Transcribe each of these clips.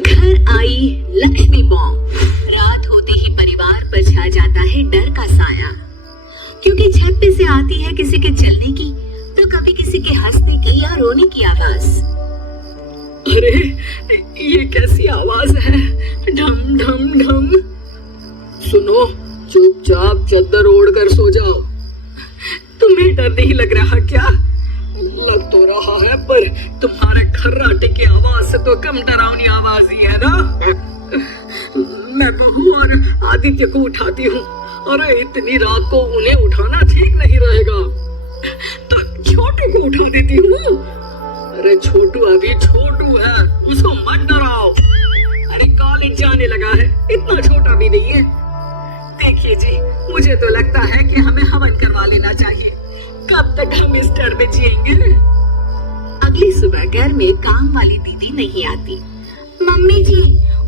घर आई लक्ष्मी बॉम्ब। रात होते ही परिवार पर छा जाता है डर का साया, क्योंकि छत पे से आती है किसी के चलने की तो कभी किसी के हंसने की या रोने की आवाज। अरे ये कैसी आवाज है? ढम ढम ढम। सुनो, चुपचाप चादर ओढ़ कर सो जाओ। तुम्हें डर नहीं लग रहा क्या? लग तो रहा है, पर तुम्हारे खर्राटे की आवाज से तो कम डरावनी आवाज ही है ना। मैं बहू और आदित्य को उठाती हूँ। अरे इतनी रात को उन्हें उठाना ठीक नहीं रहेगा, तो छोटू को उठा देती हूँ। अरे छोटू अभी छोटू है, उसको मत डराओ। अरे कॉलेज जाने लगा है, इतना छोटा भी नहीं है। देखिए जी, मुझे तो लगता है कि हमें हवन करवा लेना चाहिए। कब तक हम इस डर में जिएंगे? अगली सुबह घर में काम वाली दीदी नहीं आती। मम्मी जी,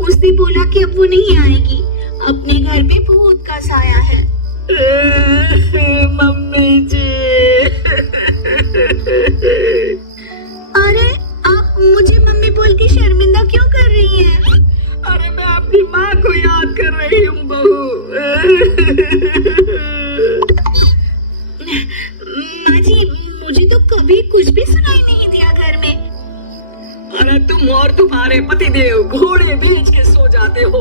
उसने बोला कि अब वो नहीं आएगी, अपने घर पे भूत का साया है। मम्मी जी। अरे आप मुझे मम्मी बोल के शर्मिंदा क्यों कर रही हैं? अरे मैं अपनी माँ को याद कर रही हूँ बहू। माँ जी, मुझे तो कभी कुछ भी सुनाई नहीं दिया घर में। अरे तुम और तुम्हारे पतिदेव घोड़े बेच के सो जाते हो।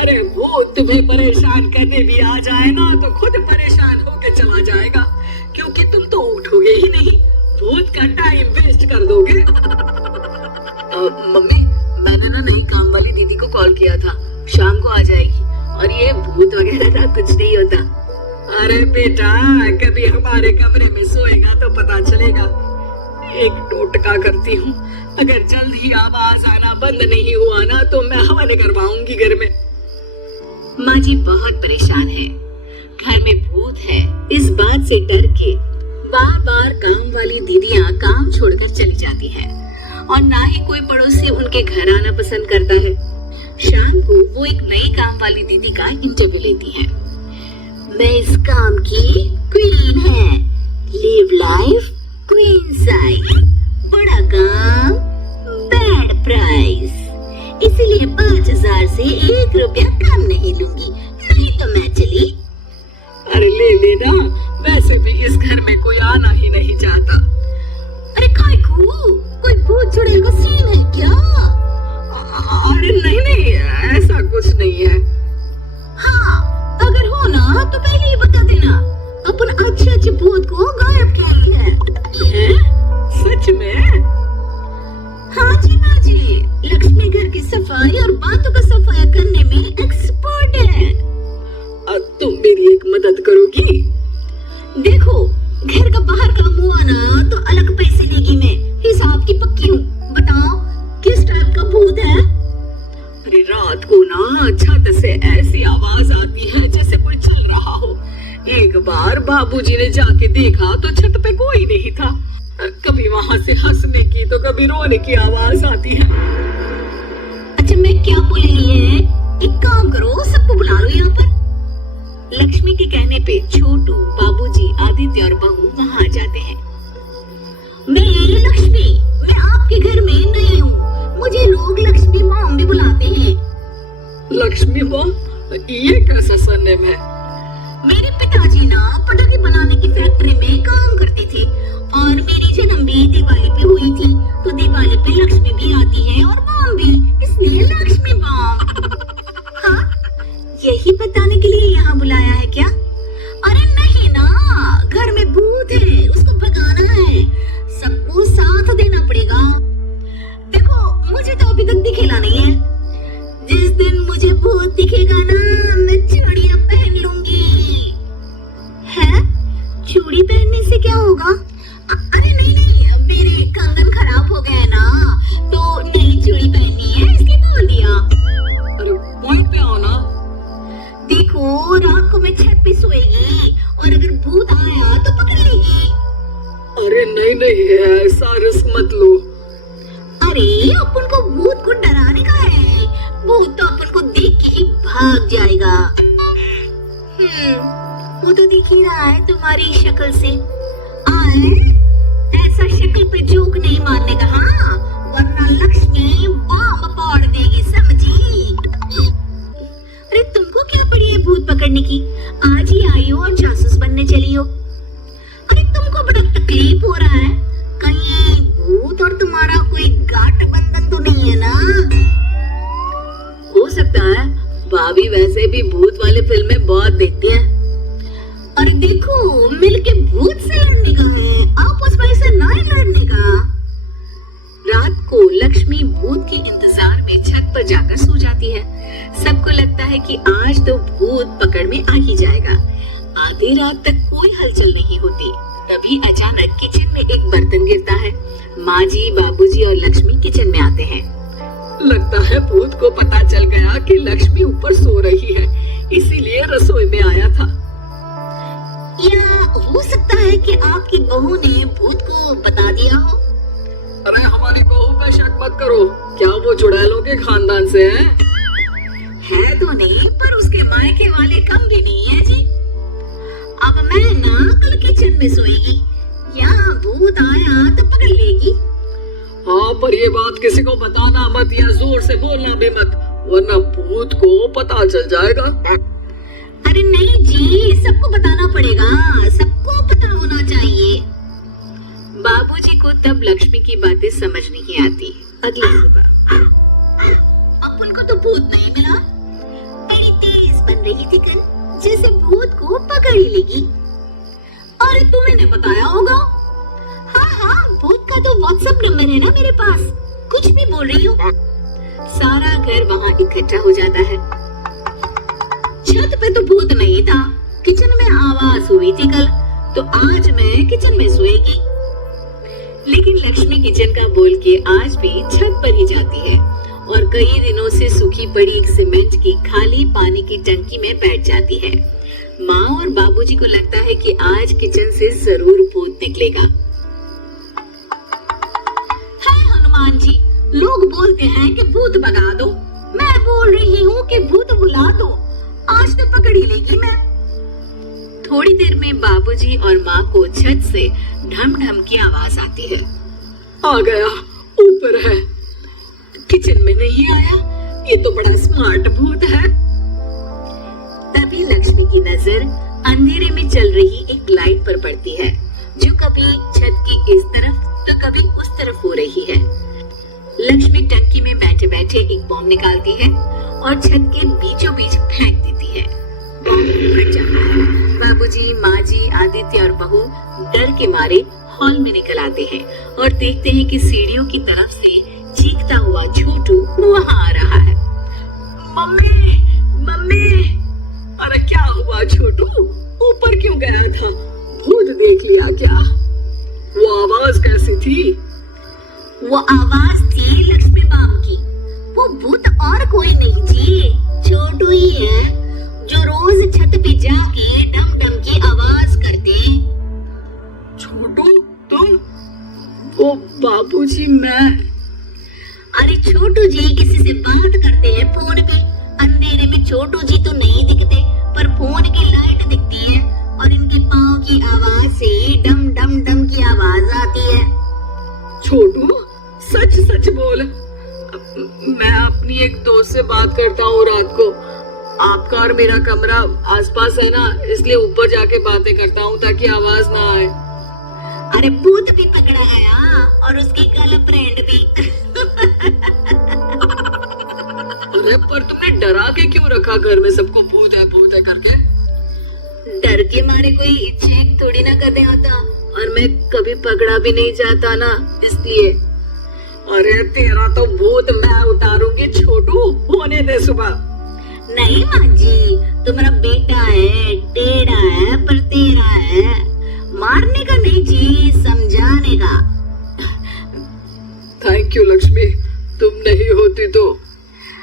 अरे वो तुम्हें परेशान करने भी आ जाए ना तो खुद परेशान होके चला जाएगा, क्योंकि तुम तो उठोगे ही नहीं, भूत का टाइम वेस्ट कर दोगे। मम्मी, मैंने ना नई काम वाली दीदी को कॉल किया था, शाम को आ जाएगी। और ये भूत वगैरह का कुछ नहीं होता। अरे बेटा, कभी हमारे कमरे में सोएगा तो पता चलेगा। एक टोटका करती हूँ, अगर जल्द ही आवाज आना बंद नहीं हुआ ना तो मैं हवन करवाऊंगी घर में। माँ जी बहुत परेशान है, घर में भूत है इस बात से डर के बार बार काम वाली दीदियाँ काम छोड़कर चली जाती है, और ना ही कोई पड़ोसी उनके घर आना पसंद करता है। शाम को वो एक नई काम वाली दीदी का इंटरव्यू लेती है। मैं इस काम की क्वीन है, लिव लाइफ क्वीन साइज, बड़ा काम बैड प्राइस, इसीलिए 5,000 से 1 रुपया कम नहीं लूंगी, नहीं तो मैं चली। अरे ले लेना, वैसे भी इस घर में कोई आना ही नहीं चाहता। अरे काकू, कोई भूत चुड़ैल का सीन है क्या? अरे नहीं नहीं, ऐसा कुछ नहीं है। हाँ, अगर हो ना तो पहले ही बता देना, अपन अच्छे भूत को गायब किया है। सच में? हाँ जी माँ जी, लक्ष्मी घर की सफाई और बातों का सफाई करने में एक्सपर्ट है। तुम मेरी एक मदद करोगी? देखो, घर का बाहर काम हुआ ना तो अलग पैसे लेगी मैं, हिसाब की पक्की हूँ। बताओ किस टाइप का भूत है? अरे रात को ना छत से ऐसी आवाज आती है जैसे कोई चल रहा हो। एक बार बाबूजी ने जाके देखा तो छत पे कोई नहीं था। कभी वहाँ से हंसने की तो कभी रोने की आवाज आती है। अच्छा, मैं क्या बोल रही है, एक काम करो, सबको बुला लो यहाँ पर। लक्ष्मी के कहने पे छोटू, बाबूजी, आदित्य और बहू वहाँ आ जाते हैं। मैं लक्ष्मी, मैं आपके घर में नई हूँ, मुझे लोग लक्ष्मी मॉम भी बुलाते हैं। लक्ष्मी मॉम? ये कैसा सरनेम है? मेरे पिताजी ना पटाखे बनाने की फैक्ट्री में काम करते थे, और मेरी जन्म भी दिवाली पे हुई थी, तो दिवाली पे लक्ष्मी भी आती है और मॉम भी, इसलिए लक्ष्मी मॉम। हाँ, यही बताने के लिए यहाँ बुलाया है क्या? अरे नहीं ना, घर में भूत है, उसको भगाना है, सबको साथ देना पड़ेगा। देखो, मुझे तो अभी तक दिखेला नहीं है, जिस दिन मुझे भूत दिखेगा ना मैं चूड़ियां पहन लूंगी। है? चूड़ी पहनने से क्या होगा? अरे नहीं नहीं, मेरे कंगन खराब हो गए ना, तो नई चूड़ी पहननी है इसलिए बोल दिया। अरे पॉइंट पे आओ ना। देखो, रात को मैं छत पे सोएगी और अगर भूत आया तो पकड़ लेगी। अरे नहीं नहीं, ऐसा रिस्क मत लो। अरे अपन को भूत को डराने का है, भूत तो अपन को देख के ही भाग जाएगा। वो तो दिख ही रहा है तुम्हारी शक्ल से। ऐसा शक्ल पे जोक नहीं मारने का, हाँ, वरना लक्ष्मी बॉम्ब फोड़ देगी। पकड़ने की। आज ही आई हो और जासूस बनने चली हो। अरे तुमको बड़ा तकलीफ हो रहा है, कहीं भूत और तुम्हारा कोई गांठ बंधन तो नहीं है ना? हो सकता है, भाभी वैसे भी भूत वाली फिल्में बहुत देखती हैं। अरे देखो, मिलके भूत से लड़ने का है, आपस में से ना लड़ने का। रात को लक्ष्मी भूत के इंतजार में छत पर जाकर सो जाती है। सबको लगता है कि आज तो भूत पकड़ में आ ही जाएगा। आधी रात तक कोई हलचल नहीं होती। तभी अचानक किचन में एक बर्तन गिरता है। माँ जी, बाबूजी और लक्ष्मी किचन में आते हैं। लगता है भूत को पता चल गया कि लक्ष्मी ऊपर सो रही है, इसीलिए रसोई में आया था। या हो सकता है कि आपकी बहू ने भूत को बता दिया हो। अरे हमारी बहू पे शक मत करो, क्या वो चुड़ैलों के खानदान से है? है तो नहीं, पर उसके मायके वाले कम भी नहीं है जी। अब मैं ना कल किचन में सोएगी, यहाँ भूत आया तो पकड़ लेगी। हाँ, पर ये बात किसी को बताना मत या जोर से बोलना भी मत, वरना भूत को पता चल जाएगा। अरे नहीं जी, सबको बताना पड़ेगा, सबको पता होना चाहिए। बाबूजी को तब लक्ष्मी की बातें समझ नहीं आती। अगली सुबह अपन को तो भूत नहीं मिला, बड़ी तेज बन रही थी कल, जैसे भूत को पकड़ ही लेगी। अरे तुम्हें ने बताया होगा। हाँ, भूत का तो व्हाट्सएप नंबर है ना मेरे पास, कुछ भी बोल रही हो। सारा घर वहाँ इकट्ठा हो जाता है। छत पे तो भूत नहीं था, किचन में आवाज हुई थी कल, तो आज मैं किचन में सोएगी। लेकिन लक्ष्मी किचन का बोल के आज भी छत पर ही जाती है और कई दिनों से सूखी पड़ी एक सीमेंट की खाली पानी की टंकी में बैठ जाती है। माँ और बाबूजी को लगता है कि आज किचन से जरूर भूत निकलेगा। है हनुमान जी, लोग बोलते हैं कि भूत भगा दो, मैं बोल रही हूँ कि भूत बुला दो, आज तो पकड़ ही लेगी मैं। थोड़ी देर में बाबूजी और माँ को छत से ढम ढम की आवाज आती है। आ गया, ऊपर है, किचन में नहीं आया, ये तो बड़ा स्मार्ट भूत है। तभी लक्ष्मी की नजर अंधेरे में चल रही एक लाइट पर पड़ती है, जो कभी छत की इस तरफ तो कभी उस तरफ हो रही है। लक्ष्मी टंकी में बैठे बैठे एक बॉम्ब निकालती है और छत के बीचों बीच फेंक देती है। बॉम्ब फट जाता है। बाबूजी, माँ जी, आदित्य और बहू डर के मारे हॉल में निकल आते हैं और देखते हैं कि सीढ़ियों की तरफ से चीखता हुआ छोटू वहाँ आ रहा है। Mummy, mummy! अरे क्या हुआ छोटू, ऊपर क्यों गया था? भूत देख लिया क्या? वो आवाज कैसी थी? वो आवाज थी लक्ष्मी बम की। वो भूत और कोई नहीं जी, छोटू ही है, जो रोज छत पे जाके डम डम की आवाज करते। छोटू तुम? वो बाबूजी मैं। अरे छोटू जी किसी से बात करते हैं फोन पे, अंधेरे में छोटू जी तो नहीं दिखते, पर फोन की लाइट दिखती है और इनके पाँव की आवाज से डम डम डम की आवाज आती है। छोटू सच सच बोल, मैं अपनी एक दोस्त से बात करता हूँ रात को। आपका और मेरा कमरा आसपास है ना, इसलिए ऊपर जाके बातें करता हूँ ताकि आवाज ना आए। अरे भूत भी पकड़ा गया और उसकी गर्लफ्रेंड भी। अरे पर तुमने डरा के क्यों रखा घर में सबको भूत है करके? डर के मारे कोई चेक थोड़ी ना करने आता, और मैं कभी पकड़ा भी नहीं जाता ना, इसलिए। अरे तेरा तो भूत मैं उतारूंगी छोटू, होने दे सुबह। नहीं माँ जी, तुम्हारा बेटा है, टेढ़ा है पर तेरा है, मारने का नहीं जी, समझाने का। थैंक यू लक्ष्मी, तुम नहीं होती तो।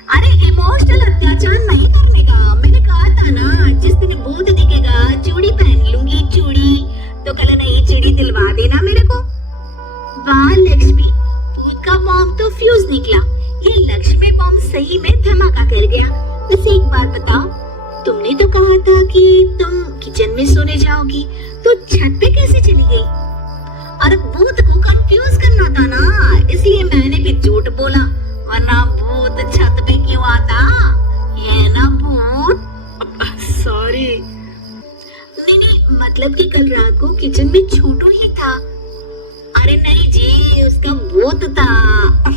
अरे इमोशनल अत्याचार नहीं करने का, मैंने कहा था ना, जिस दिन भूत दिखेगा चूड़ी पहन लूंगी, चूड़ी तो कल नई चूड़ी दिलवा देना मेरे को। वाह लक्ष्मी, भूत का बॉम्ब तो फ्यूज निकला, ये लक्ष्मी बॉम्ब सही में धमाका कर गया। वैसे एक बात बताओ, तुमने तो कहा था कि तुम किचन में सोने जाओगी, तो छत पे कैसे चली गई? अरे भूत को कंफ्यूज करना था ना, इसलिए मैंने भी झूठ बोला, वरना भूत छत पे क्यों आता? ये ना भूत। सॉरी मतलब कि कल रात को किचन में छोटू ही था। अरे नहीं जी, उसका भूत था।